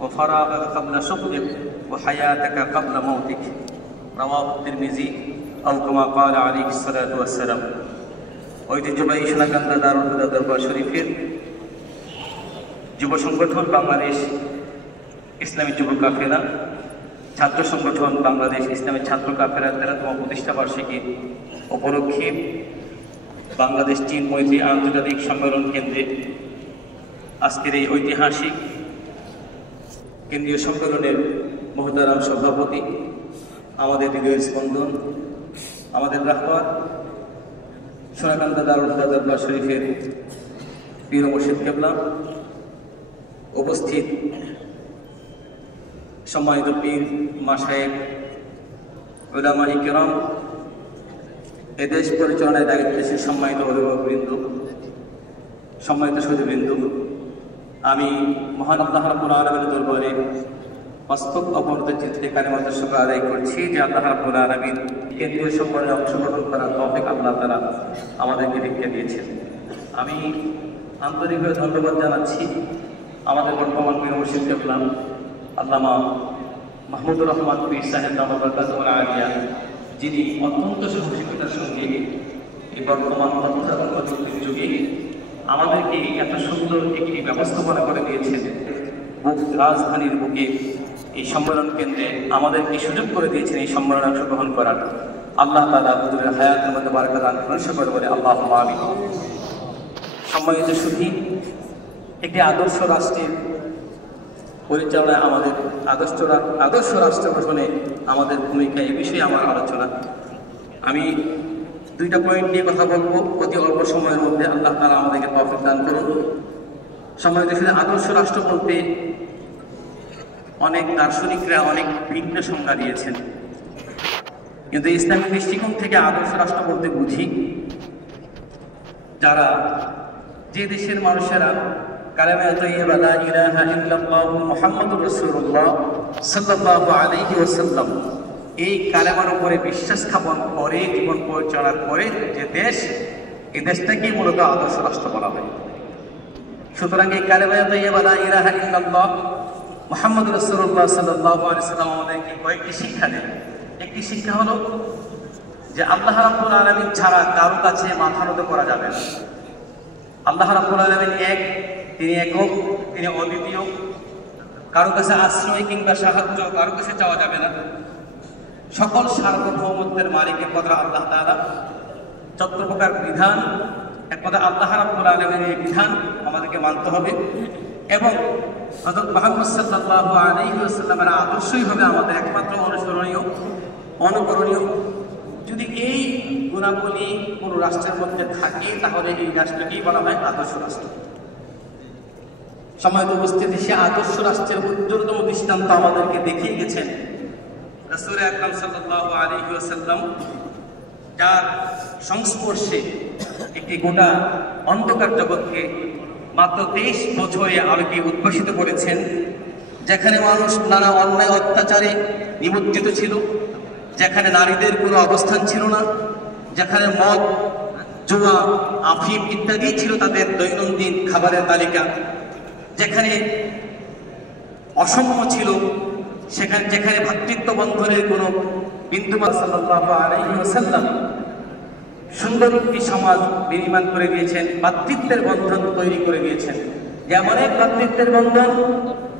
وفراغك قبل شغلك وحياتك قبل موتك رواه الترمذي أو كما قال عليه الصلاة والسلام ঐতিহ্যবাহী সোনাকান্দা দারুল হুদা দরবার শরীফের যুব সংগঠন বাংলাদেশ ইসলামী যুব কাফেলা, ছাত্র সংগঠন বাংলাদেশ ইসলামী ছাত্র কাফেলার 13তম প্রতিষ্ঠা বার্ষিকী উপলক্ষে বাংলাদেশ চীন মৈত্রী আন্তর্জাতিক সম্মেলন কেন্দ্রে আজকের এই ঐতিহাসিক কেন্দ্রীয় সম্মেলনের মহতারাম সভাপতি, আমাদের হৃদয়ের স্পন্দন, আমাদের রাহবার সোনাকান্দা দারুল হুদা দরবার শরীফের পীর মুর্শিদ কেবলা, উপস্থিত সম্মানিত পীর মাশায়েখ, উলামায়ে কেরাম, এদেশ পরিচালনায় দায়িত্বশীল সম্মানিত অভিভাবকবৃন্দ, সম্মানিত সুধীবৃন্দ, আমি মহান আল্লাহ রাব্বুল আলামিনের দরবারে বাস্তব অবনত চিত্তে কালিমাতুশ শুকর আদায় করছি যে আল্লাহ রাব্বুল আলামিন কেন্দ্রীয় সম্মেলনে অংশগ্রহণ করার তৌফিক আল্লাহ তাআলা আমাদেরকে দীক্ষা দিয়েছেন। আমি আন্তরিকভাবে ধন্যবাদ জানাচ্ছি আমাদের বর্তমান পীর মুর্শিদ কেবলা আল্লামা মাহমুদুর রহমান পীর সাহেব দামাত বরকাতুহুল আলিয়া, যিনি অত্যন্ত সাহসিকতার সঙ্গে এই বর্তমান তথ্যপ্রযুক্তির যুগে আমাদেরকে এত সুন্দর একটি ব্যবস্থাপনা করে দিয়েছেন। রাজধানীর বুকে এই সম্মেলন কেন্দ্রে আমাদেরকে সুযোগ করে দিয়েছেন এই সম্মেলনে অংশগ্রহণ করার। আল্লাহ তাআলা হুজুরের হায়াতের মধ্যে বারাকা দান করুন, সকলে বলে আল্লাহুম্মা আমিন। সম্মানিত সুধী, একটি আদর্শ রাষ্ট্রের পরিচালনায় আমাদের আদর্শ রাষ্ট্র গঠনে আমাদের ভূমিকা, এই বিষয়ে আমার আলোচনা। আমি দুইটা পয়েন্ট নিয়ে কথা বলবো অতি অল্প সময়ের মধ্যে। আল্লাহ তাআলা আমাদেরকে তৌফিক দান করুন। সম্মানিত সুধী, আদর্শ রাষ্ট্র বলতে অনেক দার্শনিকরা অনেক ভিন্ন সংজ্ঞা দিয়েছেন, কিন্তু ইসলামী দৃষ্টিকোণ থেকে আদর্শ রাষ্ট্র বলতে বুঝি যারা যে দেশের মানুষেরা কালেমা তাইয়্যিবা লা ইলাহা ইল্লাল্লাহু মুহাম্মাদুর রাসূলুল্লাহ সাল্লাল্লাহু আলাইহি ওয়াসাল্লাম এই কালেমার উপরে বিশ্বাস স্থাপন করে জীবন পরিচালনা করে যে দেশ, এই দেশটাকেই মূলত আদর্শ রাষ্ট্র বলা হয়। সুতরাং এই কালেমা তাইয়্যিবা লা ইলাহা ইল্লাল্লাহ মুহাম্মাদুর রাসূলুল্লাহ সাল্লাল্লাহু আলাইহি ওয়াসাল্লাম আমাদেরকে কয়েকটি শিক্ষা দেন। একটি শিক্ষা হলো যে আল্লাহ রাব্বুল আলামিন ছাড়া কারো কাছে মাথা নত করা যাবে না। আল্লাহ রাব্বুল আলামিন এক, তিনি একক, তিনি অদ্বিতীয়। কারো কাছে আশ্রয় কিংবা সাহায্য কারো কাছে চাওয়া যাবে না। সকল সার্বভৌমত্বের মালিকের কথা আল্লাহ তাআলা, যত প্রকার বিধান এক কথা আল্লাহ রাব্বুল আলামিনের বিধান আমাদেরকে মানতে হবে এবং হযরত মুহাম্মদ সাল্লাল্লাহু আলাইহি ওয়াসাল্লামের আদর্শই হবে আমাদের একমাত্র অনুসরণীয়, অনুকরণীয়। যদি এই গুণাবলী কোনো রাষ্ট্রের মধ্যে থাকে তাহলে এই রাষ্ট্রকেই বলা হয় আদর্শ রাষ্ট্র। সম্মানিত উপস্থিতি, সে আদর্শ রাষ্ট্রের উজ্জ্বলতম দৃষ্টান্ত আমাদেরকে দেখিয়ে গেছেন রাসূল আকরাম সাল্লাল্লাহু আলাইহি ওয়াসাল্লাম, যার সংস্পর্শে একটি গোটা অন্ধকার জগৎকে মাত্র 23 বছরে আলোকে উদ্ভাসিত করেছেন। যেখানে মানুষ নানা অন্যায় অত্যাচারে নিমজ্জিত ছিল, যেখানে নারীদের কোনো অবস্থান ছিল না, যেখানে মদ, জুয়া, আফিম ইত্যাদি ছিল তাদের দৈনন্দিন খাবারের তালিকা, যেখানে অসম্য ছিল, যেখানে ভ্রাতৃত্ব বন্ধনের কোনো বিন্দুমাত্র সাল্লাল্লাহু আলাইহি ওয়াসাল্লাম সুন্দর একটি সমাজ নির্মাণ করে দিয়েছেন, ভ্রাতৃত্বের বন্ধন তৈরি করে দিয়েছেন। যেমন এক ভ্রাতৃত্বের বন্ধন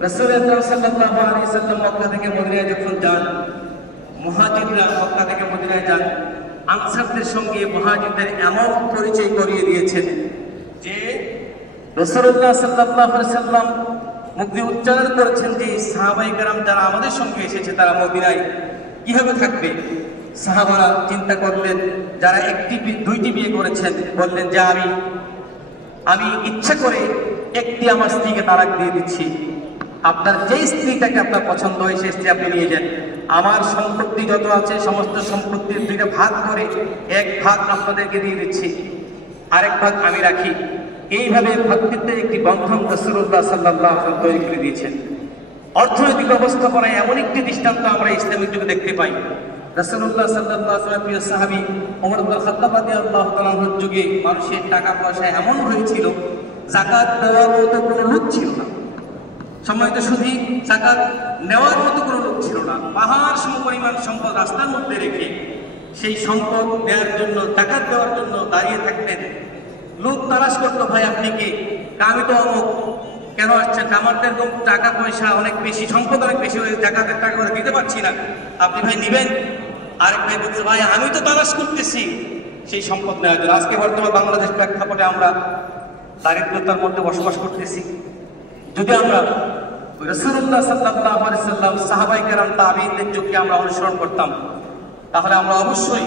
রাসূল আকরাম সাল্লাল্লাহু আলাইহি ওয়াসাল্লাম মক্কা থেকে মদিনায় যখন যান, মুহাজিররা মক্কা থেকে মদিনায় যান, আনসারদের সঙ্গে মুহাজিরদের এমন পরিচয় করিয়ে দিয়েছেন যে রাসূলুল্লাহ সাল্লাল্লাহু আলাইহি ওয়াসাল্লাম মুখ দিয়ে উচ্চারণ করেছেন যে সাহাবায়ে কেরাম যারা আমাদের সঙ্গে এসেছে তারা মদিনায় কিভাবে থাকবে। সাহাবারা চিন্তা করলেন, যারা দুইটি বিয়ে করেছেন বললেন যে আমি ইচ্ছা করে একটি আমার স্ত্রীকে তালাক দিয়ে দিচ্ছি, আপনার যেই স্ত্রীটাকে আপনার পছন্দ হয় সেই স্ত্রী আপনি নিয়ে যান, আমার সম্পত্তি যত আছে সমস্ত সম্পত্তির 2টা ভাগ করে 1 ভাগ আপনাদেরকে দিয়ে দিচ্ছি, আরেক ভাগ আমি রাখি। এইভাবে ভ্রাতৃত্বের একটি বন্ধন রাসূলুল্লাহ সাল্লাল্লাহু আলাইহি ওয়াসাল্লাম তৈরি করে দিয়েছেন। অর্থনৈতিক ব্যবস্থাপনায় এমন একটি দৃষ্টান্ত আমরা ইসলামিক যুগে দেখতে পাই। রাসূলুল্লাহ সাল্লাল্লাহু আলাইহি ওয়াসাল্লাম প্রিয় সাহাবী ওমর ইবনে খাত্তাব রাদিয়াল্লাহু তাআলা আনহুর যুগে মানুষের টাকা পয়সা এমন হয়েছিল যাকাত দেওয়ার মতো কোনো লোক ছিল না। সম্মানিত শুধু জাকাত নেওয়ার মতো কোনো লোক ছিল না। পাহাড় সমপরিমাণ সম্পদ রাস্তার মধ্যে রেখে সেই সম্পদ দেওয়ার জন্য, জাকাত দেওয়ার জন্য দাঁড়িয়ে থাকতেন। লোক তালাশ করতো, ভাই আপনি কে? আমি তো অমুক, কেন আসছেন? আমার তো এরকম টাকা পয়সা অনেক বেশি, সম্পদ অনেক বেশি, ওই জাকাতের টাকা করে দিতে পারছি না, আপনি ভাই নিবেন? আরেক ভাই বলছে, ভাই আমি তো তালাশ করতেছি সেই সম্পদ নেওয়ার জন্য। আজকে বর্তমান বাংলাদেশ প্রেক্ষাপটে আমরা দারিদ্রতার মধ্যে বসবাস করতেছি। যদি আমরা রাসূলুল্লাহ সাল্লাল্লাহু আলাইহি ওয়াসাল্লাম, সাহাবায়ে কেরাম, তাবেঈনদের যুগকে আমরা অনুসরণ করতাম, তাহলে আমরা অবশ্যই